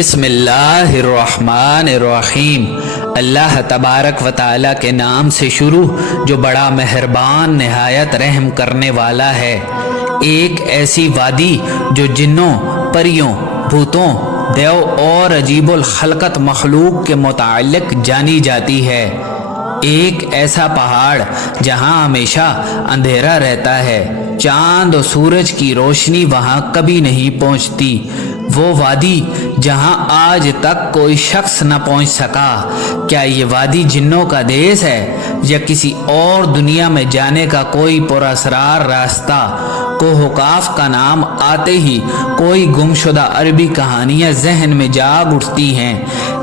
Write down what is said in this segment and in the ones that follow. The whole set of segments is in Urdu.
بسم اللہ الرحمن الرحیم۔ اللہ تبارک و تعالی کے نام سے شروع جو بڑا مہربان نہایت رحم کرنے والا ہے۔ ایک ایسی وادی جو جنوں، پریوں، بھوتوں، دیو اور عجیب الخلقت مخلوق کے متعلق جانی جاتی ہے۔ ایک ایسا پہاڑ جہاں ہمیشہ اندھیرا رہتا ہے، چاند و سورج کی روشنی وہاں کبھی نہیں پہنچتی۔ وہ وادی جہاں آج تک کوئی شخص نہ پہنچ سکا۔ کیا یہ وادی جنوں کا دیس ہے یا کسی اور دنیا میں جانے کا کوئی پراسرار راستہ؟ کوہ کاف کا نام آتے ہی کوئی گمشدہ عربی کہانیاں ذہن میں جاگ اٹھتی ہیں۔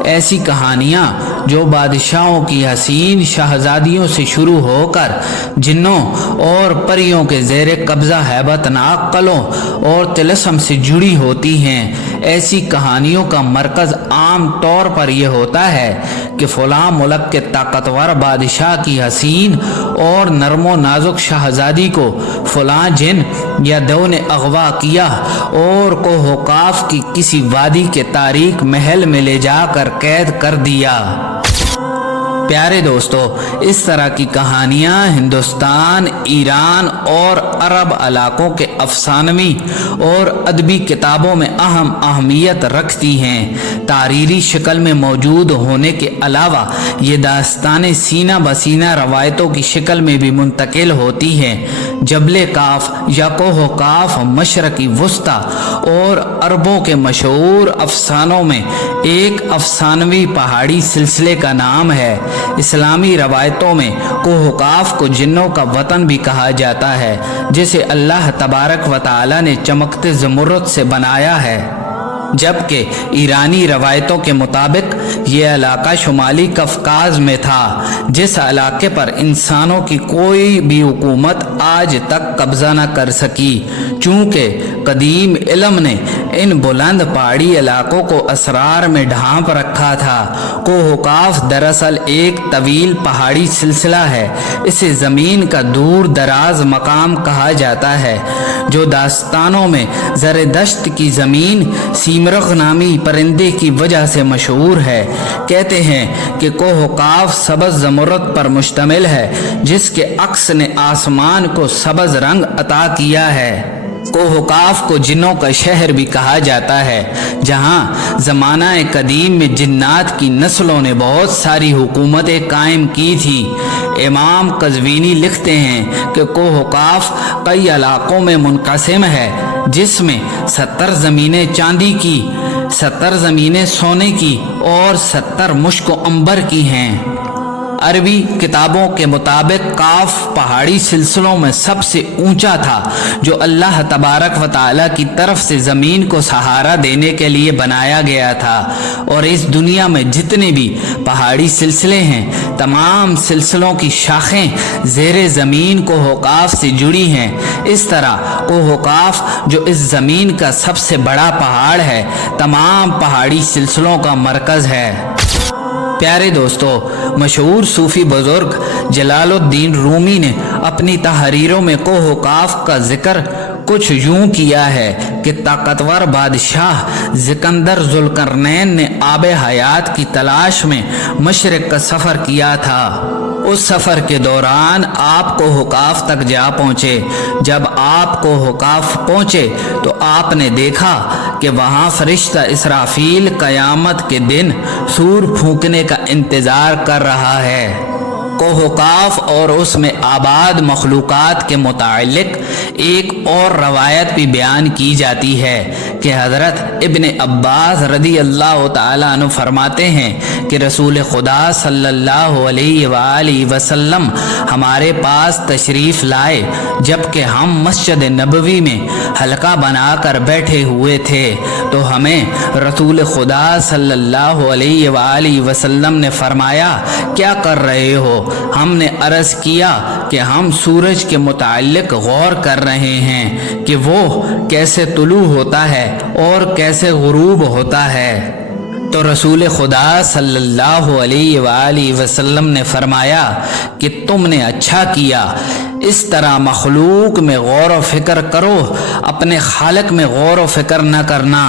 ایسی کہانیاں جو بادشاہوں کی حسین شہزادیوں سے شروع ہو کر جنوں اور پریوں کے زیر قبضہ ہیبت ناک قلعوں اور طلسم سے جڑی ہوتی ہیں۔ ایسی کہانیوں کا مرکز عام طور پر یہ ہوتا ہے کہ فلاں ملک کے طاقتور بادشاہ کی حسین اور نرم و نازک شہزادی کو فلاں جن یا دیو نے اغوا کیا اور کوہ کاف کی کسی وادی کے تاریک محل میں لے جا کر قید کر دیا۔ پیارے دوستو، اس طرح کی کہانیاں ہندوستان، ایران اور عرب علاقوں کے افسانوی اور ادبی کتابوں میں اہم اہمیت رکھتی ہیں۔ تحریری شکل میں موجود ہونے کے علاوہ یہ داستانیں سینہ بسینہ روایتوں کی شکل میں بھی منتقل ہوتی ہیں۔ جبل کاف یا کوہ کاف مشرقی وسطی اور عربوں کے مشہور افسانوں میں ایک افسانوی پہاڑی سلسلے کا نام ہے۔ اسلامی روایتوں میں کوہ کاف کو جنوں کا وطن بھی کہا جاتا ہے، جسے اللہ تبارک و تعالی نے چمکتے زمرد سے بنایا ہے، جبکہ ایرانی روایتوں کے مطابق یہ علاقہ شمالی قفقاز میں تھا، جس علاقے پر انسانوں کی کوئی بھی حکومت آج تک قبضہ نہ کر سکی، چونکہ قدیم علم نے ان بلند پہاڑی علاقوں کو اسرار میں ڈھانپ رکھا تھا۔ کوہ کاف دراصل ایک طویل پہاڑی سلسلہ ہے۔ اسے زمین کا دور دراز مقام کہا جاتا ہے، جو داستانوں میں زردشت کی زمین سیمرغ نامی پرندے کی وجہ سے مشہور ہے۔ کہتے ہیں کہ کوہ کاف سبز زمرد پر مشتمل ہے، جس کے عکس نے آسمان کو سبز رنگ عطا کیا ہے۔ کوہ کاف کو جنوں کا شہر بھی کہا جاتا ہے، جہاں زمانہ قدیم میں جنات کی نسلوں نے بہت ساری حکومتیں قائم کی تھی۔ امام قزوینی لکھتے ہیں کہ کوہ کاف کئی علاقوں میں منقسم ہے، جس میں 70 زمینیں چاندی کی، 70 زمینیں سونے کی اور 70 مشک و عنبر کی ہیں۔ عربی کتابوں کے مطابق کاف پہاڑی سلسلوں میں سب سے اونچا تھا، جو اللہ تبارک و تعالی کی طرف سے زمین کو سہارا دینے کے لیے بنایا گیا تھا، اور اس دنیا میں جتنے بھی پہاڑی سلسلے ہیں، تمام سلسلوں کی شاخیں زیر زمین کوہ کاف سے جڑی ہیں۔ اس طرح کوہ کاف جو اس زمین کا سب سے بڑا پہاڑ ہے، تمام پہاڑی سلسلوں کا مرکز ہے۔ پیارے دوستو، مشہور صوفی بزرگ جلال الدین رومی نے اپنی تحریروں میں کوہ کاف کا ذکر کچھ یوں کیا ہے کہ طاقتور بادشاہ سکندر ذوالقرنین نے آب حیات کی تلاش میں مشرق کا سفر کیا تھا۔ اس سفر کے دوران آپ کوہ کاف تک جا پہنچے۔ جب آپ کوہ کاف پہنچے تو آپ نے دیکھا کہ وہاں فرشتہ اسرافیل قیامت کے دن سور پھونکنے کا انتظار کر رہا ہے۔ کوہ کاف اور اس میں آباد مخلوقات کے متعلق ایک اور روایت بھی بیان کی جاتی ہے کہ حضرت ابن عباس رضی اللہ تعالیٰ عنہ فرماتے ہیں کہ رسول خدا صلی اللہ علیہ وآلہ وسلم ہمارے پاس تشریف لائے جبکہ ہم مسجد نبوی میں حلقہ بنا کر بیٹھے ہوئے تھے، تو ہمیں رسول خدا صلی اللہ علیہ وآلہ وسلم نے فرمایا، کیا کر رہے ہو؟ ہم نے عرض کیا کہ ہم سورج کے متعلق غور کر رہے ہیں کہ وہ کیسے طلوع ہوتا ہے اور کیسے غروب ہوتا ہے۔ تو رسول خدا صلی اللہ علیہ وآلہ وسلم نے فرمایا کہ تم نے اچھا کیا، اس طرح مخلوق میں غور و فکر کرو، اپنے خالق میں غور و فکر نہ کرنا،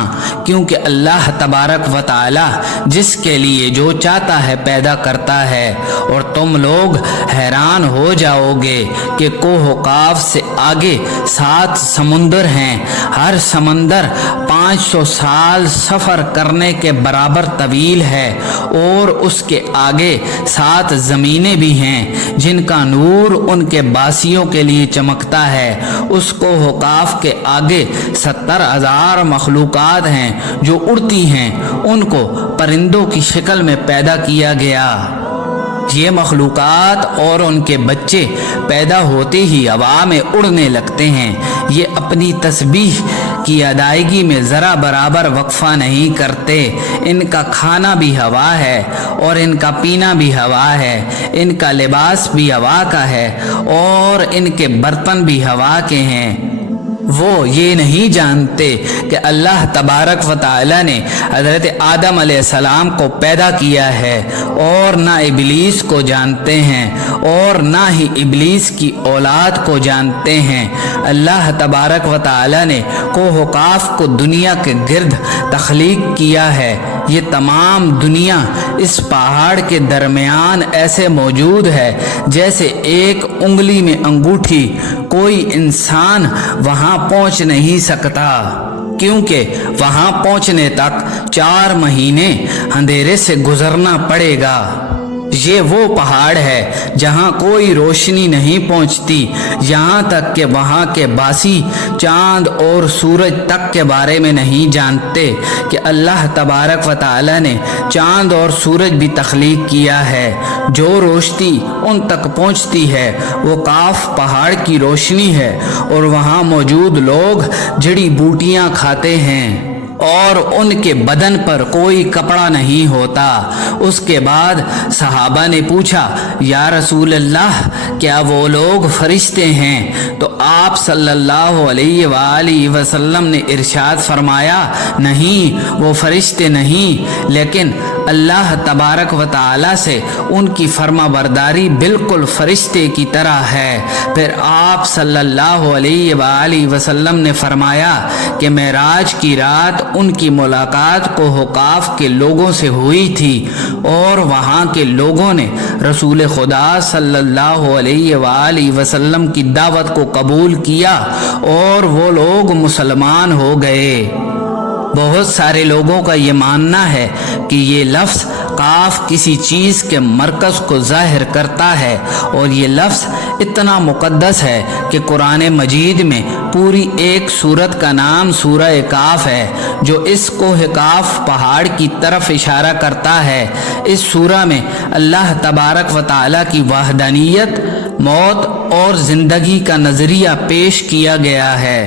کیونکہ اللہ تبارک و تعالی جس کے لیے جو چاہتا ہے پیدا کرتا ہے۔ اور تم لوگ حیران ہو جاؤ گے کہ کوہ و قاف سے آگے 7 سمندر ہیں، ہر سمندر 500 سال سفر کرنے کے برابر طویل ہے، اور اس کے آگے 7 زمینیں بھی ہیں جن کا نور ان کے باسیوں کے لیے چمکتا ہے۔ اس کوہ و قاف کے آگے 70,000 مخلوقات ہیں جو اڑتی ہیں، ان کو پرندوں کی شکل میں پیدا کیا گیا۔ یہ مخلوقات اور ان کے بچے پیدا ہوتے ہی ہوا میں اڑنے لگتے ہیں۔ یہ اپنی تسبیح کی ادائیگی میں ذرا برابر وقفہ نہیں کرتے۔ ان کا کھانا بھی ہوا ہے اور ان کا پینا بھی ہوا ہے، ان کا لباس بھی ہوا کا ہے اور ان کے برتن بھی ہوا کے ہیں۔ وہ یہ نہیں جانتے کہ اللہ تبارک و تعالی نے حضرت آدم علیہ السلام کو پیدا کیا ہے، اور نہ ابلیس کو جانتے ہیں اور نہ ہی ابلیس کی اولاد کو جانتے ہیں۔ اللہ تبارک و تعالی نے کوہ و قاف کو دنیا کے گرد تخلیق کیا ہے۔ یہ تمام دنیا اس پہاڑ کے درمیان ایسے موجود ہے جیسے ایک انگلی میں انگوٹھی۔ کوئی انسان وہاں پہنچ نہیں سکتا، کیونکہ وہاں پہنچنے تک 4 مہینے اندھیرے سے گزرنا پڑے گا۔ یہ وہ پہاڑ ہے جہاں کوئی روشنی نہیں پہنچتی، یہاں تک کہ وہاں کے باسی چاند اور سورج تک کے بارے میں نہیں جانتے کہ اللہ تبارک و تعالی نے چاند اور سورج بھی تخلیق کیا ہے۔ جو روشنی ان تک پہنچتی ہے وہ قاف پہاڑ کی روشنی ہے، اور وہاں موجود لوگ جڑی بوٹیاں کھاتے ہیں اور ان کے بدن پر کوئی کپڑا نہیں ہوتا۔ اس کے بعد صحابہ نے پوچھا، یا رسول اللہ، کیا وہ لوگ فرشتے ہیں؟ تو آپ صلی اللہ علیہ وآلہ وسلم نے ارشاد فرمایا، نہیں، وہ فرشتے نہیں، لیکن اللہ تبارک و تعالی سے ان کی فرما برداری بالکل فرشتے کی طرح ہے۔ پھر آپ صلی اللہ علیہ وآلہ وسلم نے فرمایا کہ معراج کی رات ان کی ملاقات کوہ قاف کے لوگوں سے ہوئی تھی، اور وہاں کے لوگوں نے رسول خدا صلی اللہ علیہ وآلہ وسلم کی دعوت کو قبول کیا اور وہ لوگ مسلمان ہو گئے۔ بہت سارے لوگوں کا یہ ماننا ہے کہ یہ لفظ قاف کسی چیز کے مرکز کو ظاہر کرتا ہے، اور یہ لفظ اتنا مقدس ہے کہ قرآن مجید میں پوری ایک سورت کا نام سورہ کاف ہے، جو اس کوہ کاف پہاڑ کی طرف اشارہ کرتا ہے۔ اس سورہ میں اللہ تبارک و تعالیٰ کی وحدانیت، موت اور زندگی کا نظریہ پیش کیا گیا ہے۔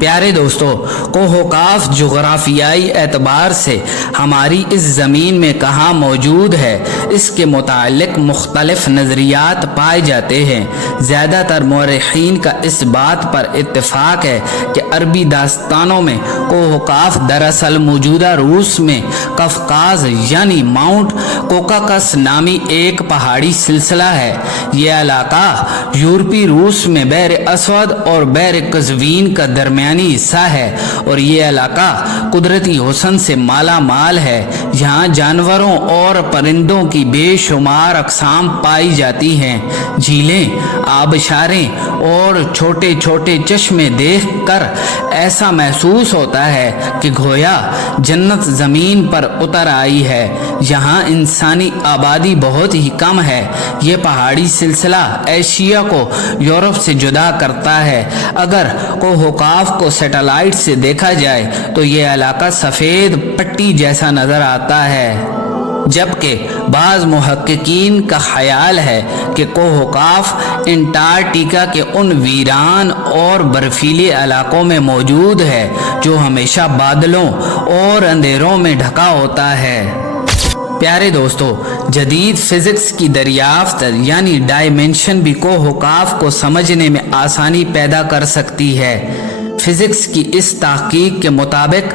پیارے دوستو، کوہ قاف جغرافیائی اعتبار سے ہماری اس زمین میں کہاں موجود ہے، اس کے متعلق مختلف نظریات پائے جاتے ہیں۔ زیادہ تر مورخین کا اس بات پر اتفاق ہے کہ عربی داستانوں میں کوہ قاف دراصل موجودہ روس میں قفقاز یعنی ماؤنٹ کوکاکس نامی ایک پہاڑی سلسلہ ہے۔ یہ علاقہ یورپی روس میں بحر اسود اور بحر قزوین کا درمیانی حصہ ہے، اور یہ علاقہ قدرتی حسن سے مالا مال ہے۔ یہاں جانوروں اور پرندوں کی بے شمار اقسام پائی جاتی ہیں۔ جھیلیں، آبشاریں اور چھوٹے چھوٹے چشمے دیکھ کر ایسا محسوس ہوتا ہے کہ گویا جنت زمین پر اتر آئی ہے۔ یہاں انسانی آبادی بہت ہی کم ہے۔ یہ پہاڑی سلسلہ ایشیا کو یورپ سے جدا کرتا ہے۔ اگر کوہ قاف کو سیٹلائٹ سے دیکھا جائے تو یہ علاقہ سفید پٹی جیسا نظر آتا ہے، جبکہ بعض محققین کا خیال ہے کہ کوہ قاف انٹارکٹیکا کے ان ویران اور برفیلے علاقوں میں موجود ہے جو ہمیشہ بادلوں اور اندھیروں میں ڈھکا ہوتا ہے۔ پیارے دوستو، جدید فزکس کی دریافت یعنی ڈائمینشن بھی کوہ قاف کو سمجھنے میں آسانی پیدا کر سکتی ہے۔ فزکس کی اس تحقیق کے مطابق